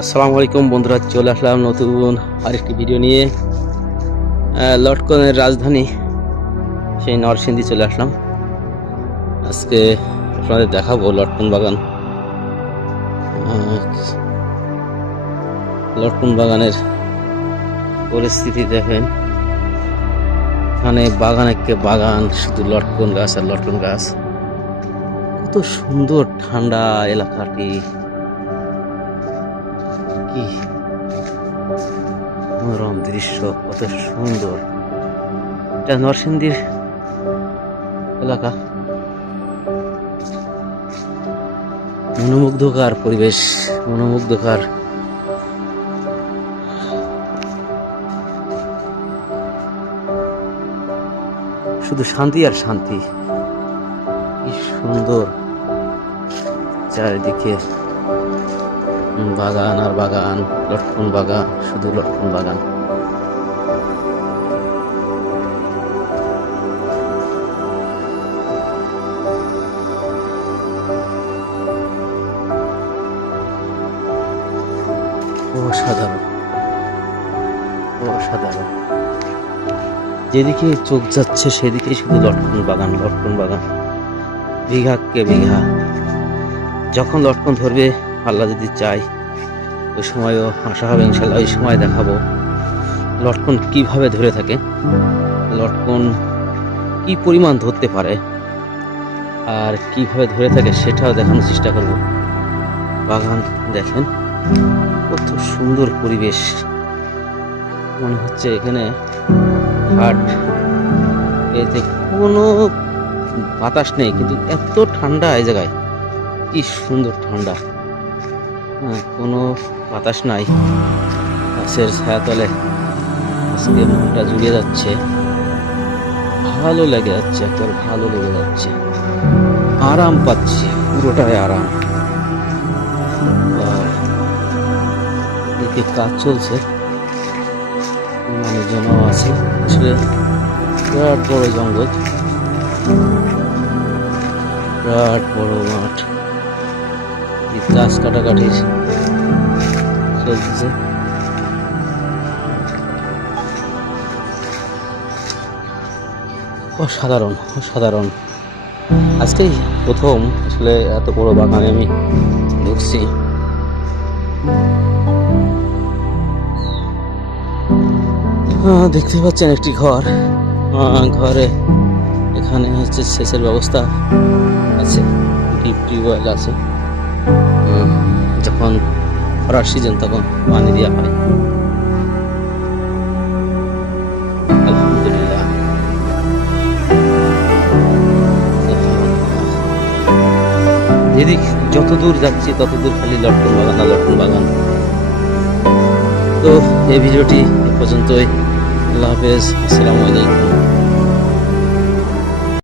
আসসালামু আলাইকুম বন্ধুরা, চলে আসলাম নতুন আরেকটি ভিডিও নিয়ে। লটকনের রাজধানী সেই নরসিংদী চলে আসলাম। আজকে আপনাদের দেখাবো লটকন বাগান। লটকন বাগানের পরিস্থিতি দেখেন, এখানে বাগান একে বাগান, শুধু লটকন গাছ আর লটকন গাছ। কত সুন্দর ঠান্ডা এলাকাটি, কি মনোরম দৃশ্য, কত সুন্দর। এটা নরসিংদীর এলাকা, মনোমুগ্ধকর পরিবেশ, মনোমুগ্ধকর। শুধু শান্তি আর শান্তি, কি সুন্দর চারিদিকে বাগান আর বাগান, লটকন বাগান, শুধু লটকন বাগান। অসাধারণ, অসাধারণ। যেদিকে চোখ যাচ্ছে সেদিকে শুধু লটকন বাগান, লটকন বাগান, বিঘাকে বিঘা। যখন লটকন ধরবে, আল্লাহ যদি চাই, ওই সময়ও আসা হবে ইনশাল্লাহ। ওই সময় দেখাবো লটকন কিভাবে ধরে থাকে, লটকন কি পরিমাণ ধরতে পারে আর কিভাবে ধরে থাকে সেটাও দেখানোর চেষ্টা করব। বাগান দেখেন, কত সুন্দর পরিবেশ। মনে হচ্ছে এখানে হাট, এতে কোনো বাতাস নেই, কিন্তু এত ঠান্ডা এই জায়গায়, কি সুন্দর ঠান্ডা। কোনো বাতাস নাই, গাছের ছায়া তলে আজকে মনটা জুড়ে যাচ্ছে, ভালো লেগে যাচ্ছে, একবার ভালো লেগে যাচ্ছে, আরাম পাচ্ছি, পুরোটাই আরাম। এদিকে কাজ চলছে, মানুষজন আছে। আসলে বিরাট বড় জঙ্গল, বিরাট বড় মাঠ, গাছ কাটাকাটি চলছে। অসাধারণ, অসাধারণ। আজকেই প্রথম আসলে এত বড় বাগানে আমি ঢুকছি। দেখতে পাচ্ছেন একটি ঘর, ঘরে এখানে হচ্ছে সেচের ব্যবস্থা আছে, ডিপ টিউবওয়েল আছে। যখন খরার সিজন তখন পানি দেওয়া হয়। আলহামদুলিল্লাহ। যেদিক যত দূর যাচ্ছি তত দূর খালি লটকন বাগান আর লটকন বাগান। তো এই ভিডিওটি এ পর্যন্তই। আল্লাহ হাফেজ, আসসালামু আলাইকুম।